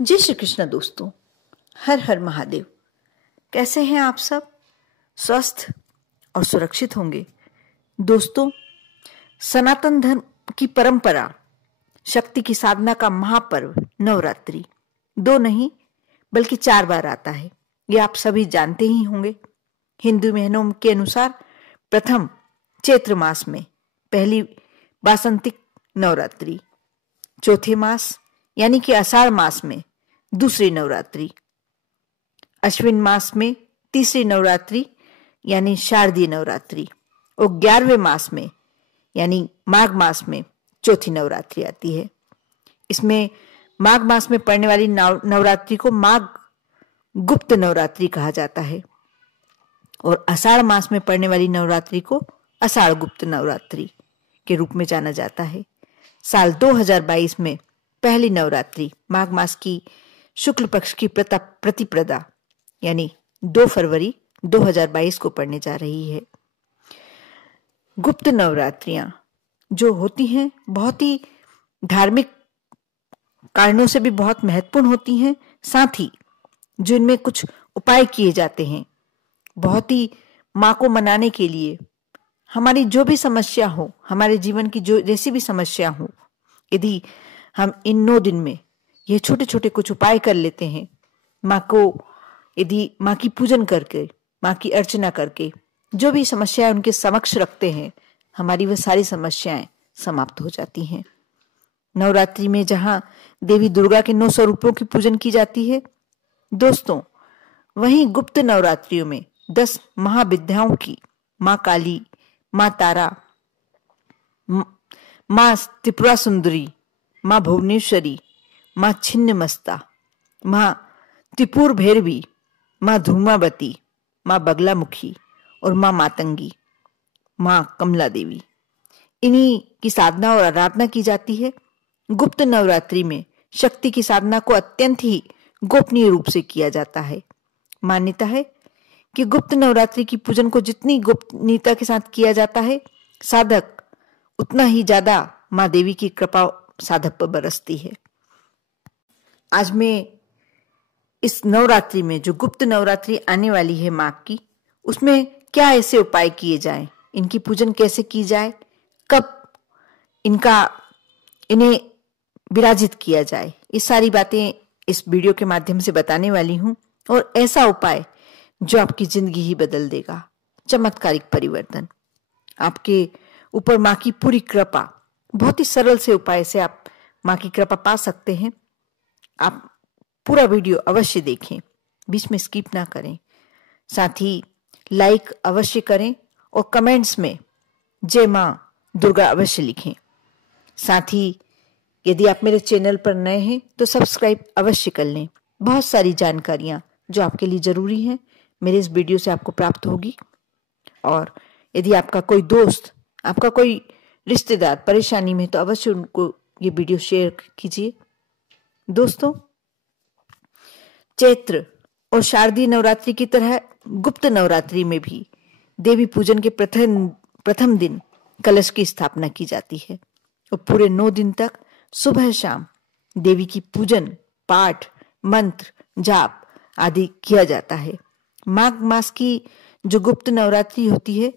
जय श्री कृष्ण दोस्तों। हर हर महादेव। कैसे हैं आप सब? स्वस्थ और सुरक्षित होंगे। दोस्तों, सनातन धर्म की परंपरा, शक्ति की साधना का महापर्व नवरात्रि 2 नहीं बल्कि 4 बार आता है। ये आप सभी जानते ही होंगे। हिंदू महीनों के अनुसार प्रथम चैत्र मास में पहली वासंतिक नवरात्रि, चौथे मास यानी कि आषाढ़ मास में दूसरी नवरात्रि, अश्विन मास में तीसरी नवरात्रि यानी शारदीय नवरात्रि और 11वें मास में यानी माघ मास में चौथी नवरात्रि आती है। इसमें माघ मास में पड़ने वाली नवरात्रि को माघ गुप्त नवरात्रि कहा जाता है और आषाढ़ मास में पड़ने वाली नवरात्रि को आषाढ़ गुप्त नवरात्रि के रूप में जाना जाता है। साल 2022 में पहली नवरात्रि माघ मास की शुक्ल पक्ष की प्रतिपदा यानी 2 फरवरी 2022 को पड़ने जा रही है। गुप्त नवरात्रियां जो होती हैं बहुत ही धार्मिक कारणों से भी बहुत महत्वपूर्ण होती हैं, साथ ही जो इनमें कुछ उपाय किए जाते हैं बहुत ही माँ को मनाने के लिए। हमारी जो भी समस्या हो, हमारे जीवन की जो जैसी भी समस्या हो, यदि हम इन 9 दिन में ये छोटे छोटे कुछ उपाय कर लेते हैं, माँ को यदि माँ की पूजन करके, माँ की अर्चना करके जो भी समस्याएं उनके समक्ष रखते हैं, हमारी वह सारी समस्याएं समाप्त हो जाती हैं। नवरात्रि में जहां देवी दुर्गा के 9 स्वरूपों की पूजन की जाती है दोस्तों, वहीं गुप्त नवरात्रियों में 10 महाविद्याओं की, माँ काली, माँ तारा, माँ त्रिपुरा सुंदरी, माँ भुवनेश्वरी, माँ छिन्नमस्ता, माँ त्रिपुर भैरवी, माँ धूमावती, माँ बगलामुखी और माँ मातंगी, माँ कमला देवी, इन्हीं की साधना और आराधना की जाती है। गुप्त नवरात्रि में शक्ति की साधना को अत्यंत ही गोपनीय रूप से किया जाता है। मान्यता है कि गुप्त नवरात्रि की पूजन को जितनी गोपनीयता के साथ किया जाता है, साधक उतना ही ज्यादा माँ देवी की कृपा साधक पर बरसती है। आज मैं इस नवरात्रि में जो गुप्त नवरात्रि आने वाली है माँ की, उसमें क्या ऐसे उपाय किए जाएं, इनकी पूजन कैसे की जाए, कब इन्हें विराजित किया जाए, ये सारी बातें इस वीडियो के माध्यम से बताने वाली हूं। और ऐसा उपाय जो आपकी जिंदगी ही बदल देगा, चमत्कारिक परिवर्तन, आपके ऊपर माँ की पूरी कृपा। बहुत ही सरल से उपाय से आप माँ की कृपा पा सकते हैं। आप पूरा वीडियो अवश्य देखें, बीच में स्किप ना करें, साथ ही लाइक अवश्य करें और कमेंट्स में जय माँ दुर्गा अवश्य लिखें। साथ ही यदि आप मेरे चैनल पर नए हैं तो सब्सक्राइब अवश्य कर लें। बहुत सारी जानकारियां जो आपके लिए जरूरी हैं मेरे इस वीडियो से आपको प्राप्त होगी। और यदि आपका कोई दोस्त, आपका कोई रिश्तेदार परेशानी में, तो अवश्य उनको ये वीडियो शेयर कीजिए। दोस्तों, चैत्र और शारदीय नवरात्रि की तरह गुप्त नवरात्रि में भी देवी पूजन के प्रथम दिन कलश की स्थापना की जाती है और पूरे 9 दिन तक सुबह शाम देवी की पूजन, पाठ, मंत्र, जाप आदि किया जाता है। माघ मास की जो गुप्त नवरात्रि होती है,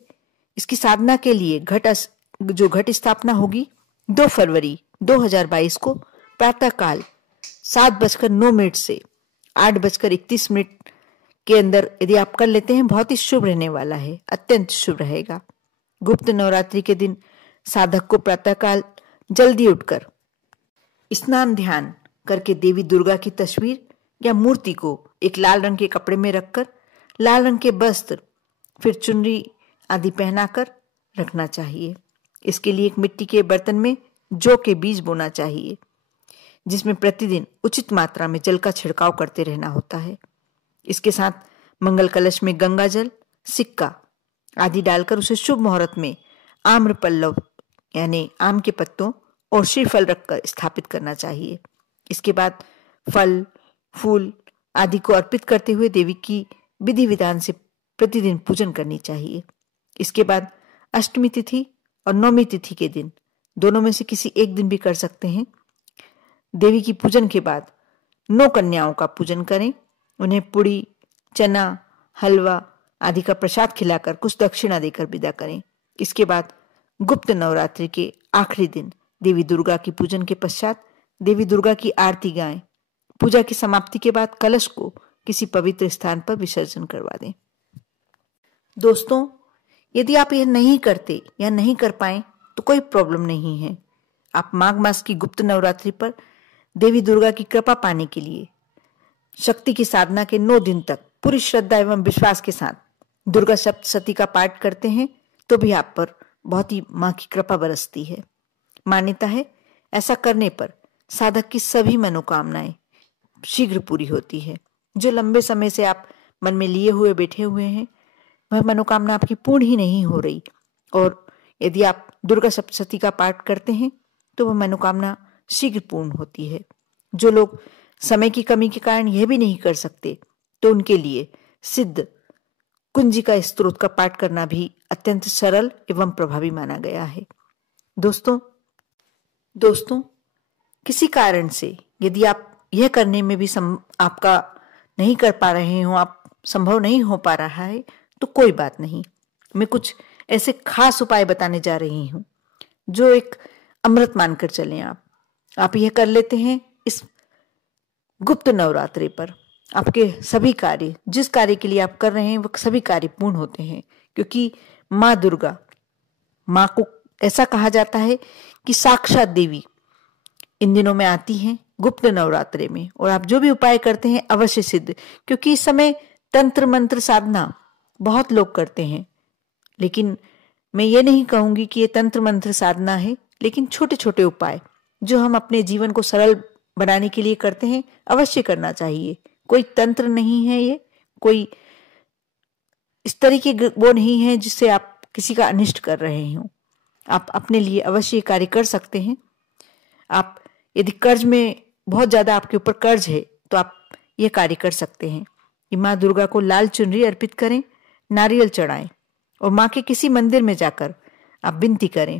इसकी साधना के लिए घट स्थापना होगी 2 फरवरी 2022 को प्रातःकाल 7:09 से 8:31 के अंदर यदि आप कर लेते हैं, बहुत ही शुभ रहने वाला है, अत्यंत शुभ रहेगा। गुप्त नवरात्रि के दिन साधक को प्रातःकाल जल्दी उठकर स्नान ध्यान करके देवी दुर्गा की तस्वीर या मूर्ति को एक लाल रंग के कपड़े में रखकर लाल रंग के वस्त्र, फिर चुनरी आदि पहनाकर रखना चाहिए। इसके लिए एक मिट्टी के बर्तन में जौ के बीज बोना चाहिए, जिसमें प्रतिदिन उचित मात्रा में जल का छिड़काव करते रहना होता है। इसके साथ मंगल कलश में गंगा जल, सिक्का आदि डालकर उसे शुभ मुहूर्त में आम्र पल्लव यानी आम के पत्तों और श्रीफल रखकर स्थापित करना चाहिए। इसके बाद फल, फूल आदि को अर्पित करते हुए देवी की विधि विधान से प्रतिदिन पूजन करनी चाहिए। इसके बाद अष्टमी तिथि और नवमी तिथि के दिन, दोनों में से किसी एक दिन भी कर सकते हैं, देवी की पूजन के बाद 9 कन्याओं का पूजन करें। उन्हें पुड़ी, चना, हलवा आदि का प्रसाद खिलाकर कुछ दक्षिणा देकर विदा करें। इसके बाद गुप्त नवरात्रि के आखिरी दिन देवी दुर्गा की पूजन के पश्चात देवी दुर्गा की आरती गाएं। पूजा की समाप्ति के बाद कलश को किसी पवित्र स्थान पर विसर्जन करवा दें। दोस्तों, यदि आप यह नहीं करते या नहीं कर पाए तो कोई प्रॉब्लम नहीं है। आप माघ मास की गुप्त नवरात्रि पर देवी दुर्गा की कृपा पाने के लिए शक्ति की साधना के 9 दिन तक पूरी श्रद्धा एवं विश्वास के साथ दुर्गा सप्तशती का पाठ करते हैं तो भी आप पर बहुत ही मां की कृपा बरसती है। मान्यता है ऐसा करने पर साधक की सभी मनोकामनाएं शीघ्र पूरी होती है। जो लंबे समय से आप मन में लिए हुए बैठे हुए हैं वह मनोकामना आपकी पूर्ण ही नहीं हो रही, और यदि आप दुर्गा सप्तशती का पाठ करते हैं तो वह मनोकामना शीघ्र पूर्ण होती है। जो लोग समय की कमी के कारण यह भी नहीं कर सकते तो उनके लिए सिद्ध कुंजिका स्तोत्र का पाठ करना भी अत्यंत सरल एवं प्रभावी माना गया है। दोस्तों, किसी कारण से यदि आप यह करने में भी आपका नहीं कर पा रहे हो, आप संभव नहीं हो पा रहा है, तो कोई बात नहीं। मैं कुछ ऐसे खास उपाय बताने जा रही हूं जो एक अमृत मानकर चलें। आप यह कर लेते हैं इस गुप्त नवरात्रि पर, आपके सभी कार्य, जिस कार्य के लिए आप कर रहे हैं वह सभी कार्य पूर्ण होते हैं, क्योंकि माँ दुर्गा, माँ को ऐसा कहा जाता है कि साक्षात देवी इन दिनों में आती हैं गुप्त नवरात्रि में, और आप जो भी उपाय करते हैं अवश्य सिद्ध। क्योंकि इस समय तंत्र मंत्र साधना बहुत लोग करते हैं, लेकिन मैं ये नहीं कहूंगी कि ये तंत्र मंत्र साधना है, लेकिन छोटे छोटे उपाय जो हम अपने जीवन को सरल बनाने के लिए करते हैं अवश्य करना चाहिए। कोई तंत्र नहीं है, ये कोई इस तरीके वो नहीं है जिससे आप किसी का अनिष्ट कर रहे हो। आप अपने लिए अवश्य कार्य कर सकते हैं। आप यदि कर्ज में बहुत ज्यादा आपके ऊपर कर्ज है तो आप ये कार्य कर सकते हैं कि माँ दुर्गा को लाल चुनरी अर्पित करें, नारियल चढ़ाएं और माँ के किसी मंदिर में जाकर आप विनती करें।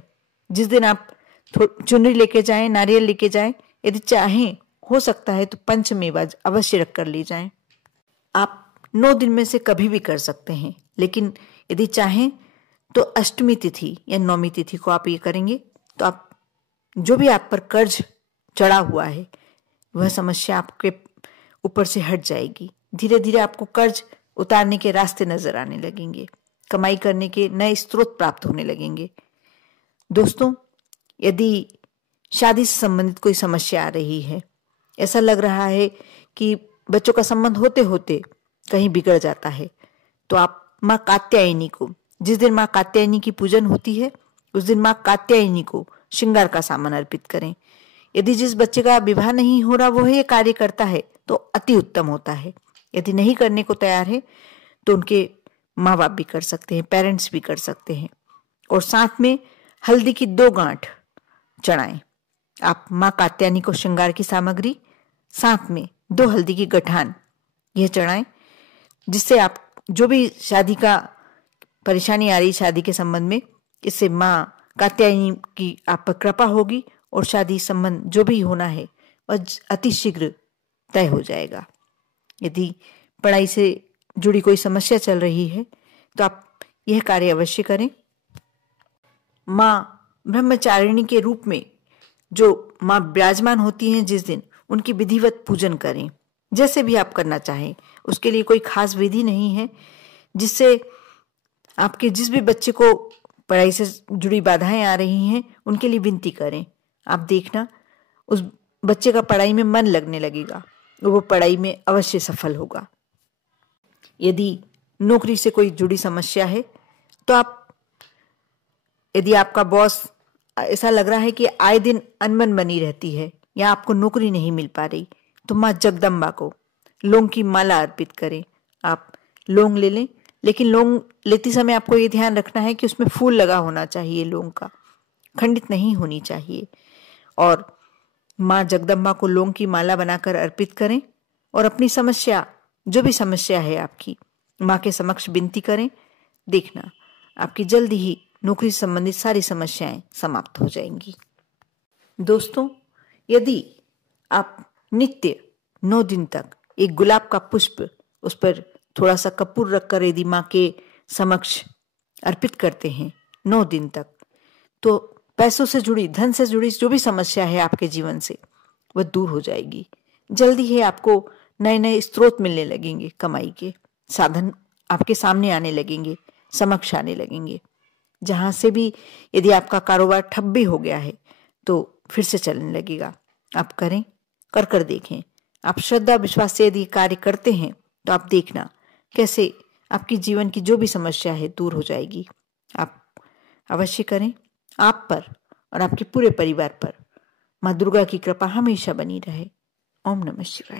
जिस दिन आप चुनरी लेके जाएं, नारियल लेके जाएं, यदि चाहें हो सकता है तो पंचमेवा अवश्य रख कर ले जाएं। आप 9 दिन में से कभी भी कर सकते हैं, लेकिन यदि चाहें तो अष्टमी तिथि या नौमी तिथि को आप ये करेंगे तो आप जो भी आप पर कर्ज चढ़ा हुआ है वह समस्या आपके ऊपर से हट जाएगी। धीरे धीरे आपको कर्ज उतारने के रास्ते नजर आने लगेंगे, कमाई करने के नए स्रोत प्राप्त होने लगेंगे। दोस्तों, यदि शादी से संबंधित कोई समस्या आ रही है, ऐसा लग रहा है कि बच्चों का संबंध होते होते कहीं बिगड़ जाता है, तो आप माँ कात्यायनी को, जिस दिन माँ कात्यायनी की पूजन होती है उस दिन माँ कात्यायनी को श्रृंगार का सामान अर्पित करें। यदि जिस बच्चे का विवाह नहीं हो रहा वो ये कार्य करता है तो अति उत्तम होता है। यदि नहीं करने को तैयार है तो उनके माँ बाप भी कर सकते हैं, पेरेंट्स भी कर सकते हैं। और साथ में हल्दी की 2 गांठ चढ़ाएं। आप माँ कात्यायनी को श्रृंगार की सामग्री, साथ में 2 हल्दी की गठान यह चढ़ाएं, जिससे आप जो भी शादी का परेशानी आ रही शादी के संबंध में, इससे माँ कात्यायनी की आप पर कृपा होगी और शादी संबंध जो भी होना है वह अति शीघ्र तय हो जाएगा। यदि पढ़ाई से जुड़ी कोई समस्या चल रही है तो आप यह कार्य अवश्य करें। माँ ब्रह्मचारिणी के रूप में जो माँ विराजमान होती हैं जिस दिन, उनकी विधिवत पूजन करें। जैसे भी आप करना चाहें, उसके लिए कोई खास विधि नहीं है। जिससे आपके जिस भी बच्चे को पढ़ाई से जुड़ी बाधाएं आ रही हैं उनके लिए विनती करें। आप देखना उस बच्चे का पढ़ाई में मन लगने लगेगा, वो पढ़ाई में अवश्य सफल होगा। यदि नौकरी से कोई जुड़ी समस्या है तो आप, यदि आपका बॉस ऐसा लग रहा है कि आए दिन अनबन बनी रहती है या आपको नौकरी नहीं मिल पा रही, तो माँ जगदम्बा को लौंग की माला अर्पित करें। आप लौंग ले लें, लेकिन लौंग लेते समय आपको ये ध्यान रखना है कि उसमें फूल लगा होना चाहिए, लौंग का खंडित नहीं होनी चाहिए। और माँ जगदम्बा को लौंग की माला बनाकर अर्पित करें और अपनी समस्या, जो भी समस्या है आपकी, माँ के समक्ष विनती करें। देखना आपकी जल्दी ही नौकरी से संबंधित सारी समस्याएं समाप्त हो जाएंगी। दोस्तों, यदि आप नित्य 9 दिन तक एक गुलाब का पुष्प उस पर थोड़ा सा कपूर रखकर यदि माँ के समक्ष अर्पित करते हैं 9 दिन तक, तो पैसों से जुड़ी, धन से जुड़ी जो भी समस्या है आपके जीवन से, वह दूर हो जाएगी। जल्दी ही आपको नए नए स्रोत मिलने लगेंगे, कमाई के साधन आपके सामने आने लगेंगे, समक्ष आने लगेंगे। जहां से भी यदि आपका कारोबार ठप भी हो गया है तो फिर से चलने लगेगा। आप करें, कर देखें। आप श्रद्धा विश्वास से यदि कार्य करते हैं तो आप देखना कैसे आपकी जीवन की जो भी समस्या है दूर हो जाएगी। आप अवश्य करें। आप पर और आपके पूरे परिवार पर माँ दुर्गा की कृपा हमेशा बनी रहे। ओम नमः शिवाय।